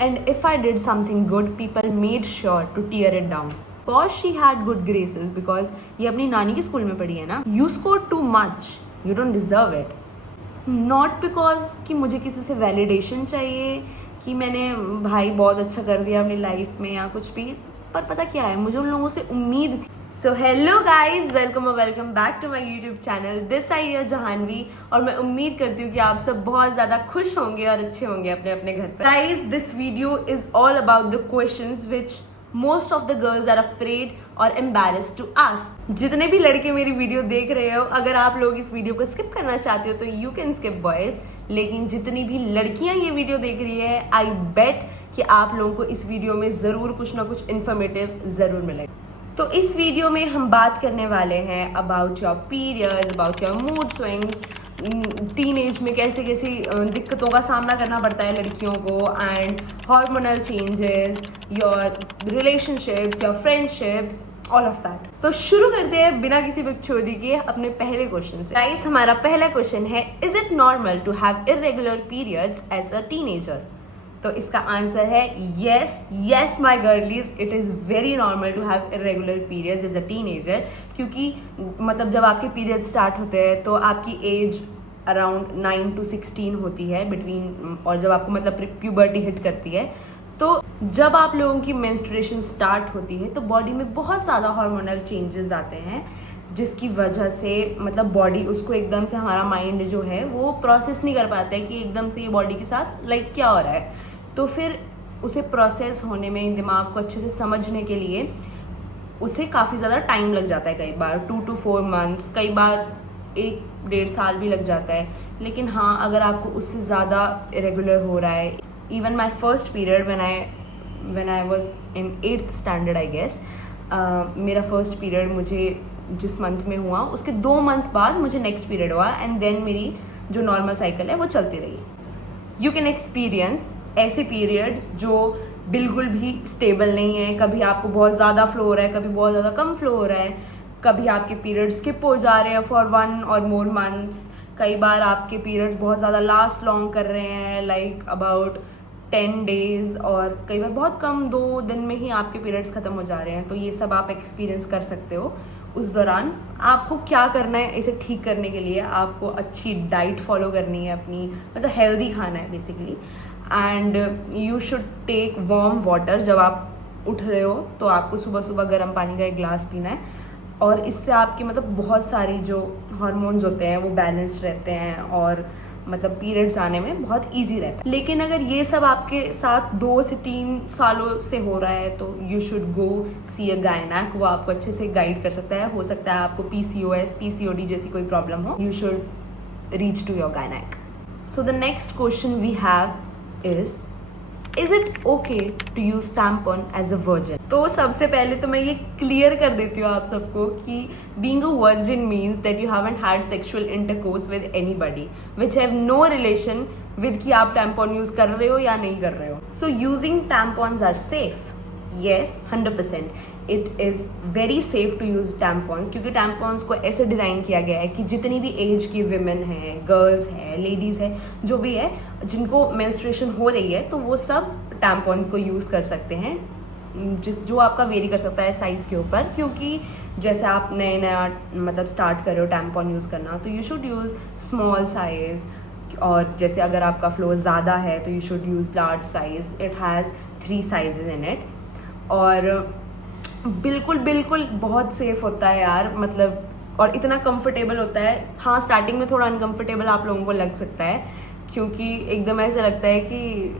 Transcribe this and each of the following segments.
and if I did something good, people made sure to tear it down. Because she had good graces, because ये अपनी नानी की school में पढ़ी है ना. You scored too much, you don't deserve it. Not because कि मुझे किसी से वैलिडेशन चाहिए कि मैंने भाई बहुत अच्छा कर दिया अपनी लाइफ में या कुछ भी, पर पता क्या है, मुझे उन लोगों से उम्मीद थी. So hello guys, welcome back to my YouTube channel. This I is Jahnavi और मैं उम्मीद करती हूँ कि आप सब बहुत ज़्यादा खुश होंगे और अच्छे होंगे अपने अपने घर पर. Guys, this video is all about the questions which most of the girls are afraid और एम्बैरेस्ड टू आस्क. जितने भी लड़के मेरी वीडियो देख रहे हो, अगर आप लोग इस वीडियो को स्किप करना चाहते हो तो यू कैन स्किप बॉयज. लेकिन जितनी भी लड़कियां ये वीडियो देख रही है, आई बेट कि आप लोगों को इस वीडियो में ज़रूर कुछ ना कुछ इन्फॉर्मेटिव ज़रूर मिलेगा. तो इस वीडियो में हम बात करने वाले हैं about your periods, about your mood swings, teen age में कैसे कैसी दिक्कतों का सामना करना पड़ता है लड़कियों को, and hormonal changes, your relationships, your friendships, all of that. तो शुरू करते हैं बिना किसी बकचोदी के अपने पहले क्वेश्चन से. गाइस, हमारा पहला क्वेश्चन है, is it normal to have irregular periods as a teenager? तो इसका आंसर है yes my girlies, it is very normal to have irregular periods as a teenager. क्योंकि मतलब जब आपके पीरियड स्टार्ट होते हैं तो आपकी एज अराउंड 9 to 16 होती है बिटवीन, और जब आपको मतलब प्यूबर्टी हिट करती है तो जब आप लोगों की मेंस्ट्रुएशन स्टार्ट होती है तो बॉडी में बहुत ज़्यादा हार्मोनल चेंजेस आते हैं, जिसकी वजह से मतलब बॉडी उसको एकदम से, हमारा माइंड जो है वो प्रोसेस नहीं कर पाता है कि एकदम से ये बॉडी के साथ लाइक क्या हो रहा है. तो फिर उसे प्रोसेस होने में, दिमाग को अच्छे से समझने के लिए उसे काफ़ी ज़्यादा टाइम लग जाता है. कई बार 2 to 4 months, कई बार 1-1.5 साल भी लग जाता है. लेकिन हाँ, अगर आपको उससे ज़्यादा इरेगुलर हो रहा है, even my first period when I was in 8th standard I guess, मेरा फर्स्ट पीरियड मुझे जिस मंथ में हुआ उसके 2 month बाद मुझे नेक्स्ट पीरियड हुआ, एंड देन मेरी जो नॉर्मल साइकिल है वो चलती रही. यू कैन एक्सपीरियंस ऐसे पीरियड्स जो बिल्कुल भी स्टेबल नहीं है. कभी आपको बहुत ज़्यादा फ्लो हो रहा है, कभी बहुत ज़्यादा कम फ्लो हो रहा है, कभी आपके पीरियड्स स्किप हो जा रहे हैं फॉर 1 or more months. कई बार आपके पीरियड्स बहुत ज़्यादा लास्ट लॉन्ग कर रहे हैं, लाइक अबाउट 10 days, और कई बार बहुत कम 2 दिन में ही आपके पीरियड्स ख़त्म हो जा रहे हैं. तो ये सब आप एक्सपीरियंस कर सकते हो. उस दौरान आपको क्या करना है, इसे ठीक करने के लिए आपको अच्छी डाइट फॉलो करनी है अपनी, मतलब हेल्दी खाना है basically. And you should take warm water. जब आप उठ रहे हो तो आपको सुबह सुबह गर्म पानी का 1 गिलास पीना है, और इससे आपके मतलब बहुत सारी जो हार्मोन्स होते हैं वो बैलेंस्ड रहते हैं और मतलब पीरियड्स आने में बहुत इजी रहता है. लेकिन अगर ये सब आपके साथ 2 से 3 सालों से हो रहा है तो you should go see a गायनेक. वो आपको अच्छे से गाइड कर सकता है. हो सकता है आपको PCOS, PCOD जैसी कोई प्रॉब्लम हो. You should reach to your गायनेक. So the next question we have is it okay to use tampon as a virgin? तो सबसे पहले तो मैं ये क्लियर कर देती हूँ आप सबको कि being a virgin means that you haven't had sexual intercourse with anybody which have no relation with कि आप टैम्पॉन यूज कर रहे हो या नहीं कर रहे हो. So using tampons are safe. Yes, 100% it is very safe to use tampons, क्योंकि टैम्पॉन्स को ऐसे डिज़ाइन किया गया है कि जितनी भी एज की विमेन हैं, गर्ल्स हैं, लेडीज़ हैं, जो भी है जिनको मेंस्ट्रुएशन हो रही है, तो वो सब टैम्पॉन्स को यूज़ कर सकते हैं. जो आपका वेरी कर सकता है साइज़ के ऊपर, क्योंकि जैसे आप नया मतलब स्टार्ट कर रहे हो टैम्पॉन यूज़ करना, तो you should use small size. और जैसे अगर आपका फ्लो ज़्यादा है तो you should use large size. It has 3 sizes in it. और बिल्कुल बहुत सेफ होता है यार, मतलब, और इतना कंफर्टेबल होता है. हाँ, स्टार्टिंग में थोड़ा अनकंफर्टेबल आप लोगों को लग सकता है, क्योंकि एकदम ऐसे लगता है कि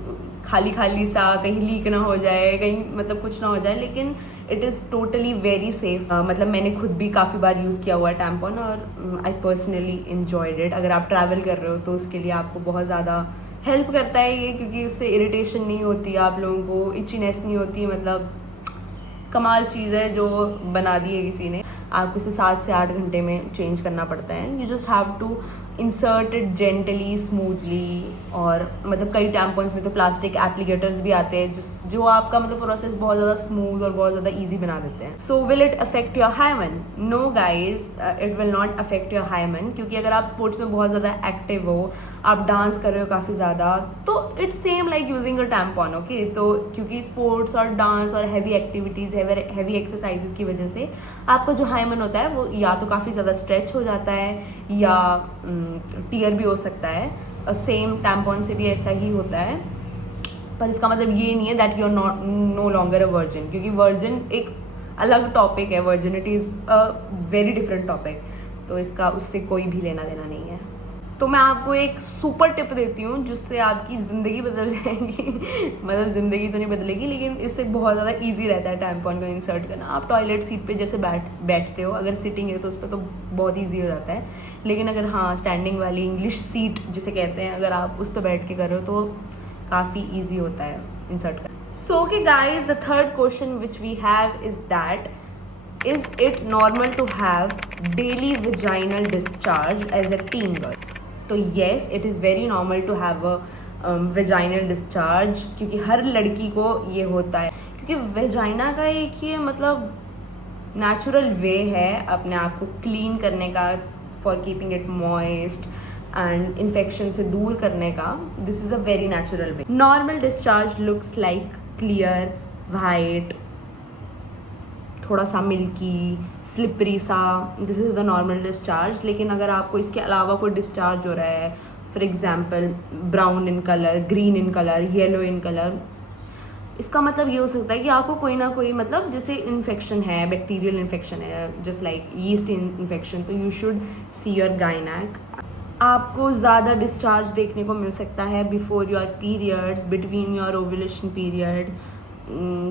खाली खाली सा, कहीं लीक ना हो जाए, कहीं मतलब कुछ ना हो जाए. लेकिन it is totally very safe. मतलब मैंने खुद भी काफ़ी बार यूज़ किया हुआ है टैम्पॉन, और आई पर्सनली इन्जॉयड इट. अगर आप ट्रैवल कर रहे हो तो उसके लिए आपको बहुत ज़्यादा हेल्प करता है ये, क्योंकि उससे इरिटेशन नहीं होती, आप लोगों को इचीनेस नहीं होती. मतलब कमाल चीज़ है जो बना दी है किसी ने. आपको इसे 7 से 8 घंटे में चेंज करना पड़ता है. You just have to insert it gently smoothly, और मतलब कई टैम्पॉन्स में तो प्लास्टिक एप्लीकेटर्स भी आते हैं जो आपका मतलब प्रोसेस बहुत ज़्यादा स्मूथ और बहुत ज़्यादा ईजी बना देते हैं. So will it affect your hymen? No guys, it will not affect your hymen, क्योंकि अगर आप स्पोर्ट्स में बहुत ज़्यादा एक्टिव हो, आप डांस कर रहे हो काफ़ी ज़्यादा, तो it's same like using a tampon. Okay, तो क्योंकि स्पोर्ट्स और डांस और हैवी एक्टिविटीज़, हैवी एक्सरसाइजेस की वजह से आपका जो हाइमन होता है वो या तो काफ़ी ज़्यादा स्ट्रेच हो जाता है या टीयर भी हो सकता है. सेम टैम्पॉन से भी ऐसा ही होता है, पर इसका मतलब ये नहीं है that you are not no longer a virgin, क्योंकि वर्जिन एक अलग टॉपिक है, virginity is a very different topic. तो इसका उससे कोई भी लेना देना नहीं है. तो मैं आपको एक सुपर टिप देती हूँ जिससे आपकी ज़िंदगी बदल जाएगी. मतलब ज़िंदगी तो नहीं बदलेगी, लेकिन इससे बहुत ज़्यादा इजी रहता है टैम्पॉन को इंसर्ट करना. आप टॉयलेट सीट पे जैसे बैठते हो, अगर सिटिंग है तो उस पर तो बहुत ईजी हो जाता है, लेकिन अगर हाँ स्टैंडिंग वाली इंग्लिश सीट जिसे कहते हैं, अगर आप उस पर बैठ के कर रहे हो तो काफ़ी ईजी होता है इंसर्ट करना. So okay guys, the third question which we have is that, is it normal to have daily vaginal discharge as a teen girl? तो yes, it is very normal to have a vaginal discharge, क्योंकि हर लड़की को ये होता है, क्योंकि vagina का एक ये मतलब नेचुरल वे है अपने आप को क्लीन करने का, for keeping it moist and infection से दूर करने का. This is a very natural way. Normal discharge looks like clear white, थोड़ा सा मिल्की स्लिपरी सा, this is the normal discharge. लेकिन अगर आपको इसके अलावा कोई डिस्चार्ज हो रहा है, for example brown in colour, green in colour, yellow in colour, इसका मतलब ये हो सकता है कि आपको कोई ना कोई मतलब जैसे इन्फेक्शन है, बैक्टीरियल इन्फेक्शन है, जस्ट लाइक यीस्ट इन्फेक्शन. तो you should see your gynaec. आपको ज़्यादा डिस्चार्ज देखने को मिल सकता है before your periods, between your ovulation period,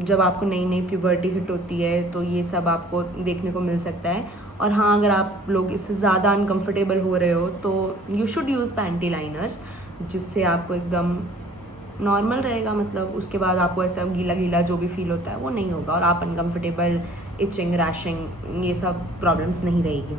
जब आपको नई नई प्यूबर्टी हिट होती है, तो ये सब आपको देखने को मिल सकता है. और हाँ, अगर आप लोग इससे ज़्यादा अनकंफर्टेबल हो रहे हो तो you should use panty liners, जिससे आपको एकदम नॉर्मल रहेगा. मतलब उसके बाद आपको ऐसा गीला गीला जो भी फील होता है वो नहीं होगा, और आप अनकंफर्टेबल, इचिंग, रैशिंग, ये सब प्रॉब्लम्स नहीं रहेगी.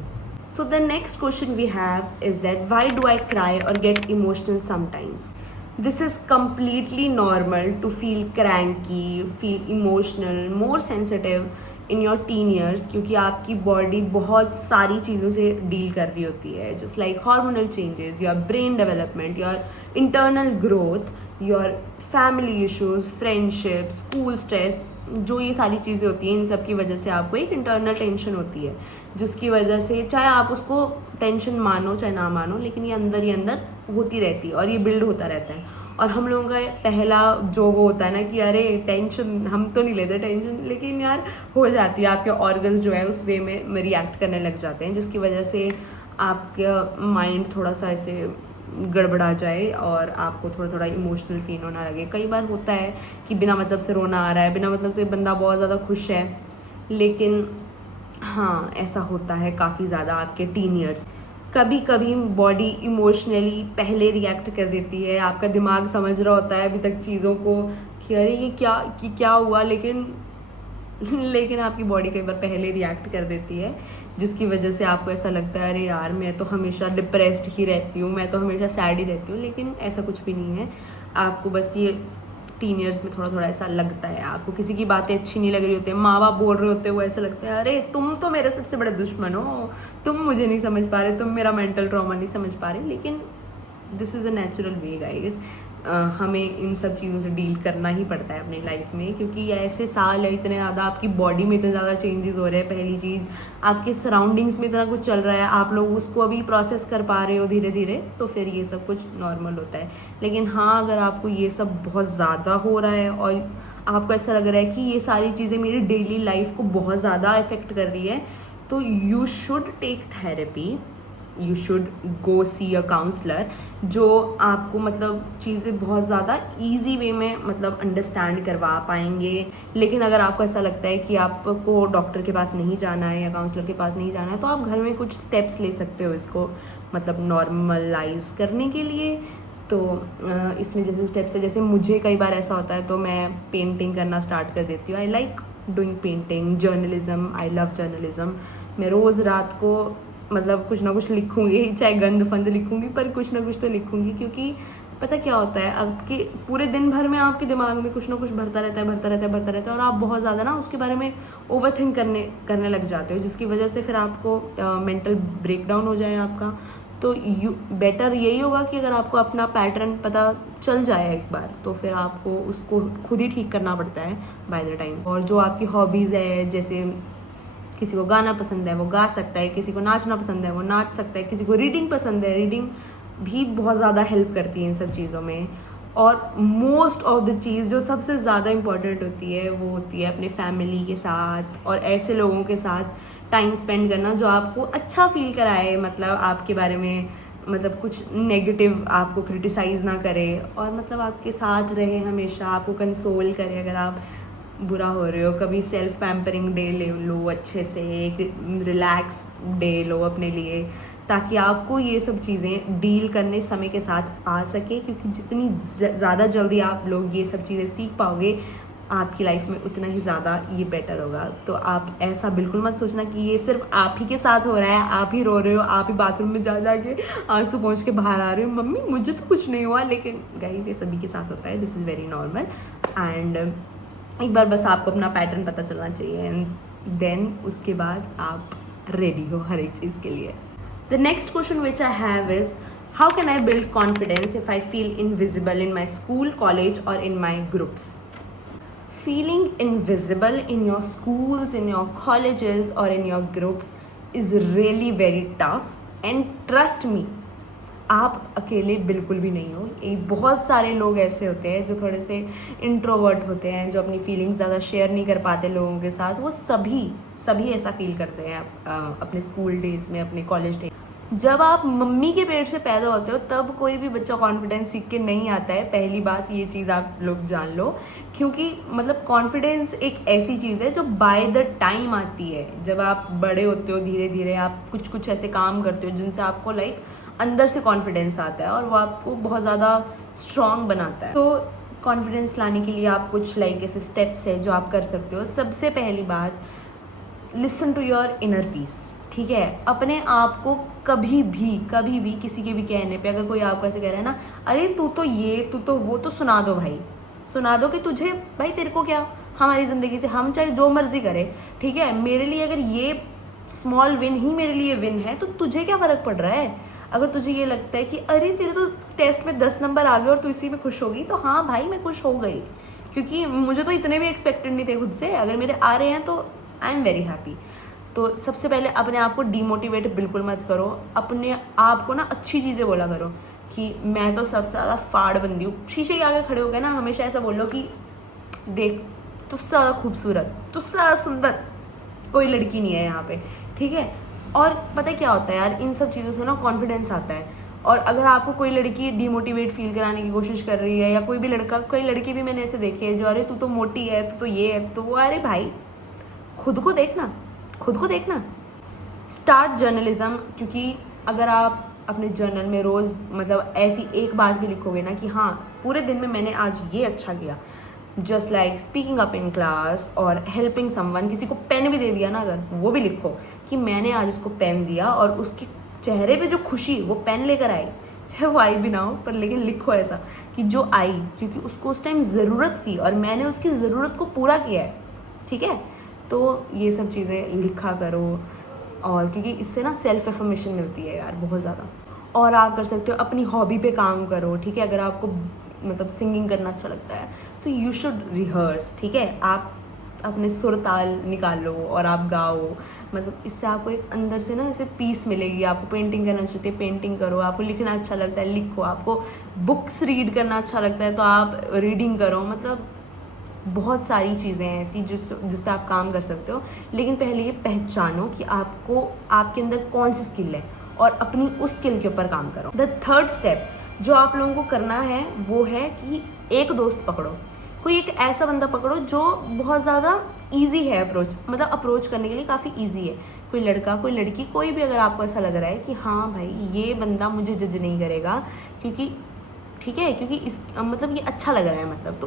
So the next question we have is that why do I cry और get emotional sometimes? This is completely normal to feel cranky, feel emotional, more sensitive in your teen years, क्योंकि आपकी body बहुत सारी चीज़ों से deal कर रही होती है, just like hormonal changes, your brain development, your internal growth, your family issues, friendship, school stress, जो ये सारी चीज़ें होती हैं, इन सब की वजह से आपको एक इंटरनल टेंशन होती है, जिसकी वजह से चाहे आप उसको टेंशन मानो चाहे ना मानो, लेकिन ये अंदर होती रहती है और ये बिल्ड होता रहता है. और हम लोगों का पहला जो वो होता है ना कि अरे टेंशन, हम तो नहीं लेते टेंशन, लेकिन यार हो जाती है, आपके ऑर्गन्स जो है उस वे में रिएक्ट करने लग जाते हैं, जिसकी वजह से आपका माइंड थोड़ा सा ऐसे गड़बड़ा जाए और आपको थोड़ा थोड़ा इमोशनल फील होना लगे. कई बार होता है कि बिना मतलब से रोना आ रहा है, बिना मतलब से बंदा बहुत ज़्यादा खुश है, लेकिन हाँ ऐसा होता है काफ़ी ज़्यादा आपके टीन ईयर्स. कभी कभी बॉडी इमोशनली पहले रिएक्ट कर देती है, आपका दिमाग समझ रहा होता है अभी तक चीज़ों को कि अरे ये क्या हुआ, लेकिन आपकी बॉडी कई बार पहले रिएक्ट कर देती है, जिसकी वजह से आपको ऐसा लगता है अरे यार मैं तो हमेशा डिप्रेस्ड ही रहती हूँ, मैं तो हमेशा सैड ही रहती हूँ. लेकिन ऐसा कुछ भी नहीं है, आपको बस ये टीन ईयर्स में थोड़ा थोड़ा ऐसा लगता है, आपको किसी की बातें अच्छी नहीं लग रही होती है, माँ बाप बोल रहे होते हैं, वो ऐसा लगता है अरे तुम तो मेरे सबसे बड़े दुश्मन हो, तुम मुझे नहीं समझ पा रहे, तुम मेरा मेंटल ट्रॉमा नहीं समझ पा रहे. लेकिन this is a natural way guys, हमें इन सब चीज़ों से डील करना ही पड़ता है अपनी लाइफ में, क्योंकि ऐसे साल है, इतने ज़्यादा आपकी बॉडी में इतने ज़्यादा चेंजेस हो रहे हैं. पहली चीज़, आपके सराउंडिंग्स में इतना कुछ चल रहा है, आप लोग उसको अभी प्रोसेस कर पा रहे हो धीरे धीरे, तो फिर ये सब कुछ नॉर्मल होता है. लेकिन हाँ, अगर आपको ये सब बहुत ज़्यादा हो रहा है और आपको ऐसा लग रहा है कि ये सारी चीज़ें मेरी डेली लाइफ को बहुत ज़्यादा अफेक्ट कर रही है, तो you should take therapy, you should go see a counsellor, जो आपको मतलब चीज़ें बहुत ज़्यादा ईजी वे में मतलब अंडरस्टैंड करवा पाएंगे. लेकिन अगर आपको ऐसा लगता है कि आपको डॉक्टर के पास नहीं जाना है या काउंसलर के पास नहीं जाना है, तो आप घर में कुछ स्टेप्स ले सकते हो इसको मतलब नॉर्मलाइज करने के लिए. तो इसमें जैसे स्टेप्स है, जैसे मुझे कई बार ऐसा होता है तो मैं पेंटिंग करना स्टार्ट कर देती हूँ. I like doing painting, journalism, I love journalism. मैं रोज़ रात को मतलब कुछ ना कुछ लिखूंगी, चाहे गंद फंद लिखूंगी पर कुछ ना कुछ तो लिखूंगी, क्योंकि पता क्या होता है, आपके पूरे दिन भर में आपके दिमाग में कुछ ना कुछ भरता रहता है और आप बहुत ज़्यादा ना उसके बारे में ओवर थिंक करने लग जाते हो, जिसकी वजह से फिर आपको मेंटल ब्रेकडाउन हो जाए आपका। तो बेटर यही होगा कि अगर आपको अपना पैटर्न पता चल जाए एक बार, तो फिर आपको उसको खुद ही ठीक करना पड़ता है बाय द टाइम। और जो आपकी हॉबीज़ है, जैसे किसी को गाना पसंद है वो गा सकता है, किसी को नाचना पसंद है वो नाच सकता है, किसी को रीडिंग पसंद है, रीडिंग भी बहुत ज़्यादा हेल्प करती है इन सब चीज़ों में। और मोस्ट ऑफ द चीज़ जो सबसे ज़्यादा इम्पॉर्टेंट होती है वो होती है अपने फैमिली के साथ और ऐसे लोगों के साथ टाइम स्पेंड करना जो आपको अच्छा फील कराए, मतलब आपके बारे में मतलब कुछ नेगेटिव आपको क्रिटिसाइज़ ना करे और मतलब आपके साथ रहे हमेशा, आपको कंसोल करे अगर आप बुरा हो रहे हो। कभी सेल्फ पैम्परिंग डे ले लो, अच्छे से एक रिलैक्स डे लो अपने लिए, ताकि आपको ये सब चीज़ें डील करने समय के साथ आ सके, क्योंकि जितनी ज़्यादा जल्दी आप लोग ये सब चीज़ें सीख पाओगे आपकी लाइफ में उतना ही ज़्यादा ये बेटर होगा। तो आप ऐसा बिल्कुल मत सोचना कि ये सिर्फ आप ही के साथ हो रहा है, आप ही रो रहे हो, आप ही बाथरूम में जा के आंसू पहुँच के बाहर आ रहे हो, मम्मी मुझे तो कुछ नहीं हुआ। लेकिन गाइस ये सभी के साथ होता है, this is very normal. And एक बार बस आपको अपना पैटर्न पता चलना चाहिए एंड देन उसके बाद आप रेडी हो हर एक चीज़ के लिए। The next question which I have is, how can I build confidence if I feel invisible in my school, college or in my groups? Feeling invisible in your schools, in your colleges or in your groups is really very tough, and trust me, आप अकेले बिल्कुल भी नहीं हो। एक बहुत सारे लोग ऐसे होते हैं जो थोड़े से इंट्रोवर्ट होते हैं, जो अपनी फीलिंग्स ज़्यादा शेयर नहीं कर पाते लोगों के साथ, वो सभी ऐसा फील करते हैं अपने स्कूल डेज में, अपने कॉलेज डेज। जब आप मम्मी के पेट से पैदा होते हो तब कोई भी बच्चा कॉन्फिडेंस सीख के नहीं आता है, पहली बात ये चीज़ आप लोग जान लो। क्योंकि मतलब कॉन्फिडेंस एक ऐसी चीज़ है जो बाय द टाइम आती है, जब आप बड़े होते हो धीरे धीरे आप कुछ ऐसे काम करते हो जिनसे आपको लाइक अंदर से कॉन्फिडेंस आता है और वो आपको बहुत ज़्यादा स्ट्रॉन्ग बनाता है। तो कॉन्फिडेंस लाने के लिए आप कुछ लाइक ऐसे स्टेप्स है जो आप कर सकते हो। सबसे पहली बात, listen to your inner peace, ठीक है। अपने आप को कभी भी किसी के भी कहने पे अगर कोई आपको ऐसे कह रहा है ना, अरे तू तो ये तू तो वो, तो सुना दो भाई, सुना दो कि तुझे भाई तेरे को क्या, हमारी ज़िंदगी से हम चाहे जो मर्जी करें, ठीक है। मेरे लिए अगर ये स्मॉल विन ही मेरे लिए विन है तो तुझे क्या फ़र्क पड़ रहा है। अगर तुझे ये लगता है कि अरे तेरे तो टेस्ट में 10 नंबर आ गए और तू इसी में खुश होगी, तो हाँ भाई मैं खुश हो गई, क्योंकि मुझे तो इतने भी एक्सपेक्टेड नहीं थे खुद से, अगर मेरे आ रहे हैं तो आई एम वेरी हैप्पी। तो सबसे पहले अपने आप को डीमोटिवेट बिल्कुल मत करो, अपने आप को ना अच्छी चीज़ें बोला करो कि मैं तो सबसे ज़्यादा फाड़ बंदी हूँ। शीशे के आगे खड़े हो गए ना, हमेशा ऐसा बोलो कि देख तुझसे ज़्यादा खूबसूरत, तुझसे ज़्यादा सुंदर कोई लड़की नहीं है यहाँ पे, ठीक है। और पता है क्या होता है यार, इन सब चीज़ों से ना कॉन्फिडेंस आता है। और अगर आपको कोई लड़की डीमोटिवेट फील कराने की कोशिश कर रही है, या कोई भी लड़का, कई लड़के भी मैंने ऐसे देखे हैं जो अरे तू तो मोटी है, तू तो ये है, तो वो, अरे भाई खुद को देखना। स्टार्ट जर्नलिज्म, क्योंकि अगर आप अपने जर्नल में रोज़ मतलब ऐसी एक बात भी लिखोगे ना कि हाँ पूरे दिन में मैंने आज ये अच्छा किया, just like speaking up in class और हेल्पिंग समवन, किसी को पेन भी दे दिया ना अगर, वो भी लिखो कि मैंने आज इसको पेन दिया और उसके चेहरे पे जो खुशी वो पेन लेकर आई, चाहे वो आई भी ना हो, पर लेकिन लिखो ऐसा कि जो आई, क्योंकि उसको उस टाइम ज़रूरत थी और मैंने उसकी ज़रूरत को पूरा किया है, ठीक है। तो ये सब चीज़ें लिखा करो, और क्योंकि इससे ना सेल्फ एफर्मेशन मिलती है यार बहुत ज़्यादा। और आप कर सकते हो अपनी हॉबी पे काम करो, ठीक है। अगर आपको मतलब सिंगिंग करना अच्छा लगता है तो यू शुड रिहर्स, ठीक है। आप अपने सुर ताल निकालो और आप गाओ, मतलब इससे आपको एक अंदर से ना ऐसे पीस मिलेगी। आपको पेंटिंग करना चाहते हैं पेंटिंग करो, आपको लिखना अच्छा लगता है लिखो, आपको बुक्स रीड करना अच्छा लगता है तो आप रीडिंग करो। मतलब बहुत सारी चीज़ें हैं ऐसी जिस पे आप काम कर सकते हो। लेकिन पहले ये पहचानो कि आपको आपके अंदर कौन सी स्किल है और अपनी उस स्किल के ऊपर काम करो। द थर्ड स्टेप जो आप लोगों को करना है वो है कि एक दोस्त पकड़ो, कोई एक ऐसा बंदा पकड़ो जो बहुत ज़्यादा ईजी है अप्रोच करने के लिए काफ़ी ईजी है। कोई लड़का कोई लड़की कोई भी, अगर आपको ऐसा लग रहा है कि हाँ भाई ये बंदा मुझे जज नहीं करेगा क्योंकि ठीक है, क्योंकि इस मतलब ये अच्छा लग रहा है, मतलब तो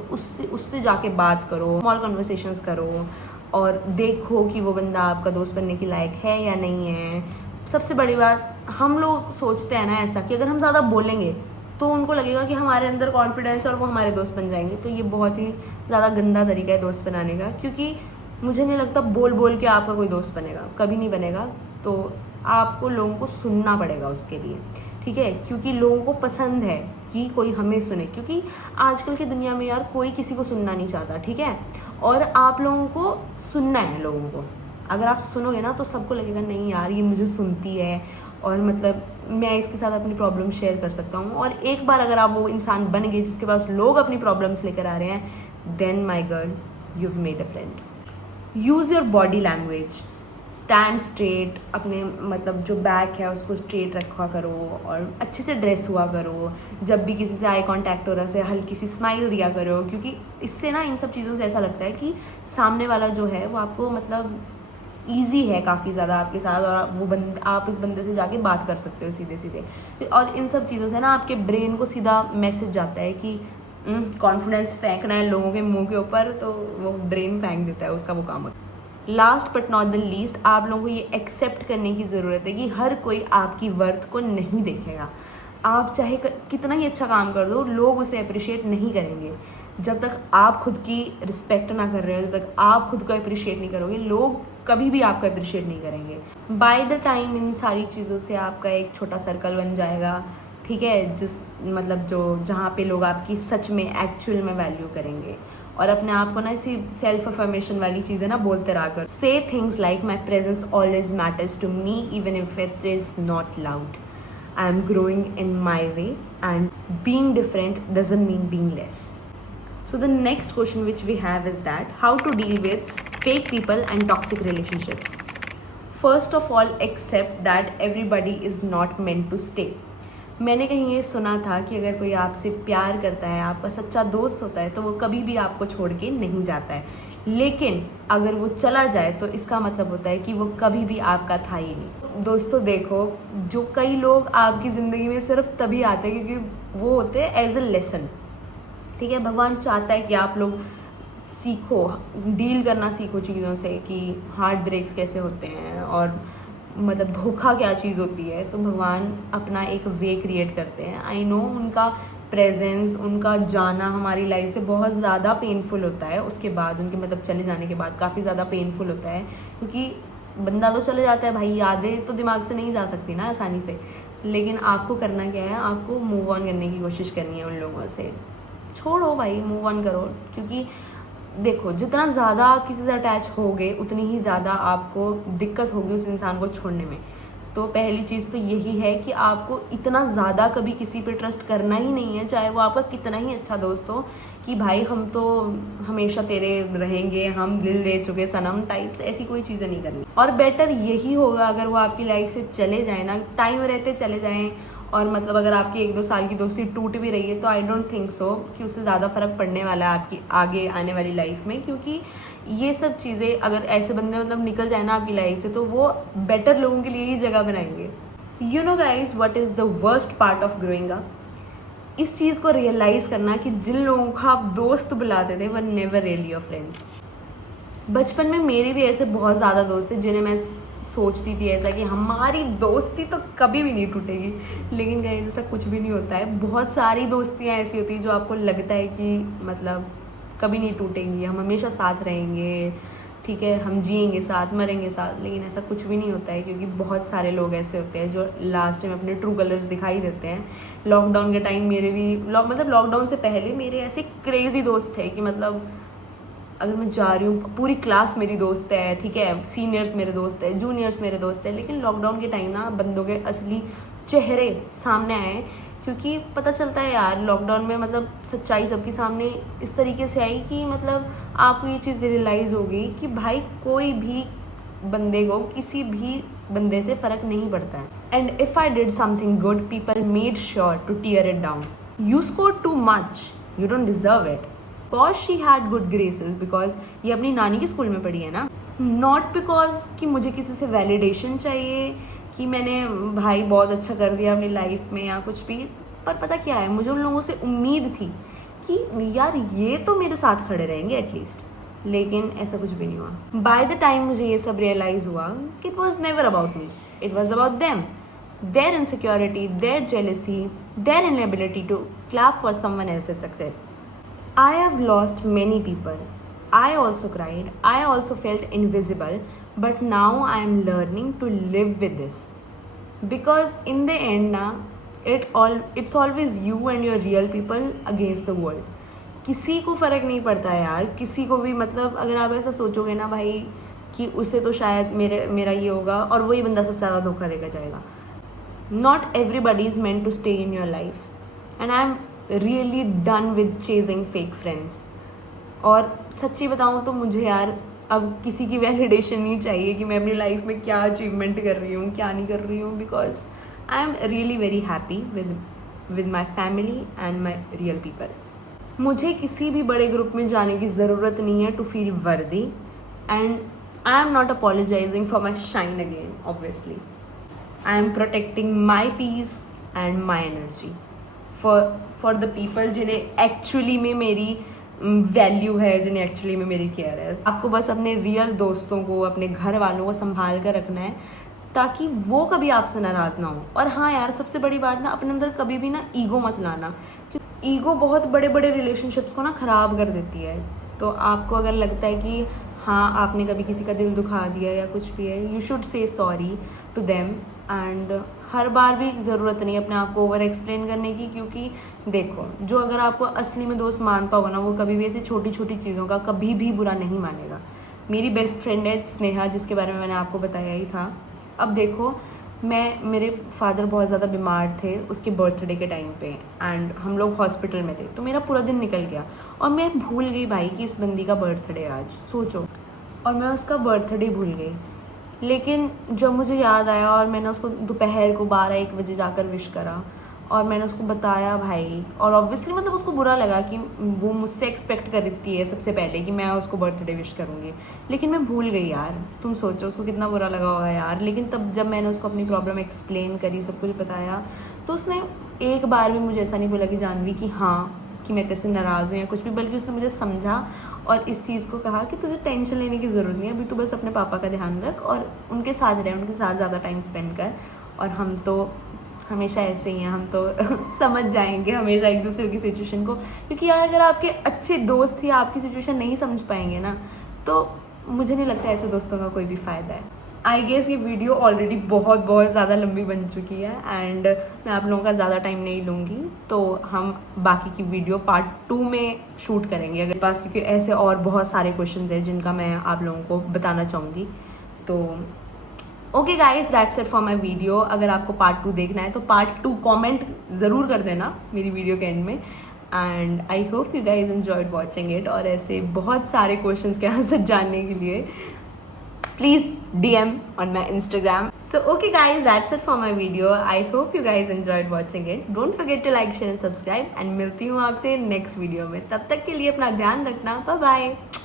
उससे जाके बात करो, स्मॉल कन्वर्सेशंस करो और देखो कि वो बंदा आपका दोस्त बनने के लायक है या नहीं है। सबसे बड़ी बात, हम लोग सोचते हैं ना ऐसा कि अगर हम ज़्यादा बोलेंगे तो उनको लगेगा कि हमारे अंदर कॉन्फिडेंस और वो हमारे दोस्त बन जाएंगे। तो ये बहुत ही ज़्यादा गंदा तरीका है दोस्त बनाने का, क्योंकि मुझे नहीं लगता बोल बोल के आपका कोई दोस्त बनेगा, कभी नहीं बनेगा। तो आपको लोगों को सुनना पड़ेगा उसके लिए, ठीक है, क्योंकि लोगों को पसंद है कि कोई हमें सुने, क्योंकि आजकल की दुनिया में यार कोई किसी को सुनना नहीं चाहता, ठीक है। और आप लोगों को सुनना है लोगों को, अगर आप सुनोगे ना तो सबको लगेगा नहीं यार ये मुझे सुनती है और मतलब मैं इसके साथ अपनी प्रॉब्लम शेयर कर सकता हूँ। और एक बार अगर आप वो इंसान बन गए जिसके पास लोग अपनी प्रॉब्लम्स लेकर आ रहे हैं, then my girl you've made a friend। Use your body language, stand straight, अपने मतलब जो बैक है उसको स्ट्रेट रखा करो और अच्छे से ड्रेस हुआ करो। जब भी किसी से आई कांटेक्ट हो रहा है हल्की सी स्माइल दिया करो, क्योंकि इससे ना इन सब चीज़ों से ऐसा लगता है कि सामने वाला जो है वो आपको मतलब ईजी है काफ़ी ज़्यादा आपके साथ, और आप इस बंदे से जाके बात कर सकते हो सीधे सीधे। और इन सब चीज़ों से ना आपके ब्रेन को सीधा मैसेज जाता है कि कॉन्फिडेंस फेंकना है लोगों के मुंह के ऊपर, तो वो ब्रेन फेंक देता है, उसका वो काम होता है। Last but not the least, आप लोगों को ये एक्सेप्ट करने की ज़रूरत है कि हर कोई आपकी वर्थ को नहीं देखेगा। आप चाहे कितना ही अच्छा काम कर दो, लोग उसे अप्रिशिएट नहीं करेंगे। जब तक आप खुद की रिस्पेक्ट ना कर रहे हो, जब तक आप खुद को अप्रिशिएट नहीं करोगे, लोग कभी भी आपको अप्रिशिएट नहीं करेंगे। बाय द टाइम इन सारी चीज़ों से आपका एक छोटा सर्कल बन जाएगा, ठीक है, जिस मतलब जो जहाँ पे लोग आपकी सच में एक्चुअल में वैल्यू करेंगे। और अपने आप को ना इसी सेल्फ अफर्मेशन वाली चीज़ें ना बोलते रहा कर। से things like my presence always matters to me even if it is not loud. I am growing in my way and being different doesn't mean being less. So the next question which we have is that how to deal with fake people and toxic relationships. First of all, accept that everybody is not meant to stay. मैंने कहीं ये सुना था कि अगर कोई आपसे प्यार करता है, आपका सच्चा दोस्त होता है, तो वो कभी भी आपको छोड़ के नहीं जाता है। लेकिन अगर वो चला जाए तो इसका मतलब होता है कि वो कभी भी आपका था ही नहीं। दोस्तों देखो, जो कई लोग आपकी ज़िंदगी में सिर्फ तभी आते हैं क्योंकि वो होते हैं एज अ लेसन, ठीक है। भगवान चाहता है कि आप लोग सीखो, डील करना सीखो चीज़ों से, कि हार्ट ब्रेक्स कैसे होते हैं और मतलब धोखा क्या चीज़ होती है। तो भगवान अपना एक वे क्रिएट करते हैं। आई नो उनका प्रेजेंस, उनका जाना हमारी लाइफ से बहुत ज़्यादा पेनफुल होता है, उसके बाद उनके मतलब चले जाने के बाद काफ़ी ज़्यादा पेनफुल होता है, क्योंकि बंदा तो चले जाता है भाई, यादें तो दिमाग से नहीं जा सकती ना आसानी से। लेकिन आपको करना क्या है, आपको मूव ऑन करने की कोशिश करनी है उन लोगों से। छोड़ो भाई, मूव ऑन करो, क्योंकि देखो जितना ज़्यादा आप किसी से अटैच होगे उतनी ही ज़्यादा आपको दिक्कत होगी उस इंसान को छोड़ने में। तो पहली चीज़ तो यही है कि आपको इतना ज़्यादा कभी किसी पे ट्रस्ट करना ही नहीं है, चाहे वो आपका कितना ही अच्छा दोस्त हो, कि भाई हम तो हमेशा तेरे रहेंगे, हम दिल दे चुके सनम टाइप्स, ऐसी कोई चीज़ें नहीं करनी। और बेटर यही होगा अगर वो आपकी लाइफ से चले जाए ना, टाइम रहते चले जाएं। और मतलब अगर आपकी 1-2 साल की दोस्ती टूट भी रही है तो आई डोंट थिंक सो कि उससे ज़्यादा फ़र्क पड़ने वाला है आपकी आगे आने वाली लाइफ में, क्योंकि ये सब चीज़ें अगर ऐसे बंदे मतलब निकल जाए ना आपकी लाइफ से, तो वो बेटर लोगों के लिए ही जगह बनाएंगे। You know guys, what is the worst part of growing up? इस चीज़ को रियलाइज़ करना कि जिन लोगों को आप दोस्त बुलाते थे were never really your friends. बचपन में मेरे भी ऐसे बहुत ज़्यादा दोस्त थे जिन्हें मैं सोचती थी ऐसा कि हमारी दोस्ती तो कभी भी नहीं टूटेगी, लेकिन गाइस ऐसा कुछ भी नहीं होता है। बहुत सारी दोस्तियाँ ऐसी होती हैं जो आपको लगता है कि मतलब कभी नहीं टूटेंगी, हम हमेशा साथ रहेंगे, ठीक है, हम जिएंगे साथ, मरेंगे साथ, लेकिन ऐसा कुछ भी नहीं होता है, क्योंकि बहुत सारे लोग ऐसे होते हैं जो लास्ट में अपने ट्रू कलर्स दिखाई देते हैं। लॉकडाउन के टाइम मेरे भी मतलब लॉकडाउन से पहले मेरे ऐसे क्रेजी दोस्त थे कि मतलब अगर मैं जा रही हूँ पूरी क्लास मेरी दोस्त है, ठीक है, सीनियर्स मेरे दोस्त है, जूनियर्स मेरे दोस्त है। लेकिन लॉकडाउन के टाइम ना बंदों के असली चेहरे सामने आए, क्योंकि पता चलता है यार लॉकडाउन में मतलब सच्चाई सबके सामने इस तरीके से आई कि मतलब आपको ये चीज़ रियलाइज़ होगी कि भाई कोई भी बंदे को किसी भी बंदे से फ़र्क नहीं पड़ता है। And if I did something good people made sure to tear it down. You score too much, you don't deserve it. Because she had good graces, because ये अपनी नानी के स्कूल में पढ़ी है ना, नॉट बिकॉज कि मुझे किसी से वैलिडेशन चाहिए कि मैंने भाई बहुत अच्छा कर दिया अपनी लाइफ में या कुछ भी। पर पता क्या है, मुझे उन लोगों से उम्मीद थी कि यार ये तो मेरे साथ खड़े रहेंगे एटलीस्ट, लेकिन ऐसा कुछ भी नहीं हुआ। बाय द टाइम मुझे ये सब रियलाइज़ हुआ कि it was never about me, It was about them, their insecurity, their jealousy, their inability to clap for someone else's success. I have lost many people. I also cried. I also felt invisible. But now I am learning to live with this. Because in the end, it's always you and your real people against the world. किसी को फ़र्क नहीं पड़ता है यार, किसी को भी, मतलब अगर आप ऐसा सोचोगे ना भाई कि उसे तो शायद मेरा ये होगा और वही बंदा सबसे ज़्यादा धोखा देकर जाएगा. Not everybody is meant to stay in your life. And I am really done with chasing fake friends. और सच्ची बताऊँ तो मुझे यार अब किसी की वैलिडेशन नहीं चाहिए कि मैं अपनी लाइफ में क्या अचीवमेंट कर रही हूँ, क्या नहीं कर रही हूँ, because I am really very happy with my family and my real people. मुझे किसी भी बड़े ग्रुप में जाने की ज़रूरत नहीं है to feel worthy, and I am not apologising for my shine again. Obviously I am protecting my peace and my energy for the people जिन्हें एक्चुअली में मेरी वैल्यू है, जिन्हें एक्चुअली में मेरी केयर है. आपको बस अपने रियल दोस्तों को, अपने घर वालों को संभाल कर रखना है ताकि वो कभी आपसे नाराज़ ना हो. और हाँ यार, सबसे बड़ी बात ना, अपने अंदर कभी भी ना ईगो मत लाना, क्योंकि ईगो बहुत बड़े बड़े रिलेशनशिप्स को ना ख़राब कर देती है. तो आपको अगर लगता है कि हाँ आपने कभी किसी का दिल दुखा दिया या कुछ भी है, you should say sorry to them. And हर बार भी ज़रूरत नहीं अपने आप को ओवर एक्सप्लेन करने की, क्योंकि देखो, जो अगर आपको असली में दोस्त मानता होगा ना, वो कभी भी ऐसी छोटी छोटी चीज़ों का कभी भी बुरा नहीं मानेगा. मेरी बेस्ट फ्रेंड है स्नेहा, जिसके बारे में मैंने आपको बताया ही था. अब देखो, मेरे फादर बहुत ज़्यादा बीमार थे उसके बर्थडे के टाइम पे, एंड हम लोग हॉस्पिटल में थे, तो मेरा पूरा दिन निकल गया और मैं भूल गई भाई कि इस बंदी का बर्थडे आज, सोचो, और मैं उसका बर्थडे भूल गई. लेकिन जब मुझे याद आया और मैंने उसको दोपहर को 12-1 बजे जाकर विश करा और मैंने उसको बताया भाई, और ऑब्वियसली मतलब उसको बुरा लगा कि वो मुझसे एक्सपेक्ट करती है सबसे पहले कि मैं उसको बर्थडे विश करूँगी, लेकिन मैं भूल गई यार. तुम सोचो उसको कितना बुरा लगा होगा यार. लेकिन तब जब मैंने उसको अपनी प्रॉब्लम एक्सप्लेन करी, सब कुछ बताया, तो उसने एक बार भी मुझे ऐसा नहीं बोला कि जानवी कि हाँ कि मैं तेरे से नाराज़ हूँ या कुछ भी, बल्कि उसने मुझे समझा और इस चीज़ को कहा कि तुझे टेंशन लेने की ज़रूरत नहीं है, अभी तू बस अपने पापा का ध्यान रख और उनके साथ रह, उनके साथ ज़्यादा टाइम स्पेंड कर, और हम तो हमेशा ऐसे ही हैं, हम तो समझ जाएंगे हमेशा एक दूसरे की सिचुएशन को. क्योंकि यार अगर आपके अच्छे दोस्त ही आपकी सिचुएशन नहीं समझ पाएंगे ना, तो मुझे नहीं लगता ऐसे दोस्तों का कोई भी फ़ायदा है. आई गेस ये वीडियो ऑलरेडी बहुत ज़्यादा लंबी बन चुकी है, एंड मैं आप लोगों का ज़्यादा टाइम नहीं लूँगी, तो हम बाकी की वीडियो पार्ट 2 में शूट करेंगे अगर पास, क्योंकि ऐसे और बहुत सारे क्वेश्चन हैं जिनका मैं आप लोगों को बताना चाहूँगी. तो okay guys, that's it for my video. अगर आपको पार्ट 2 देखना है तो पार्ट 2 कॉमेंट ज़रूर कर देना मेरी वीडियो के एंड में. And I hope you guys enjoyed watching it. और ऐसे बहुत सारे क्वेश्चंस के आंसर जानने के लिए please DM on my Instagram. So okay guys, that's it for my video. I hope you guys enjoyed watching it. Don't forget to like, share and subscribe. And मिलती हूँ आपसे नेक्स्ट वीडियो में. तब तक के लिए अपना ध्यान रखना. Bye bye.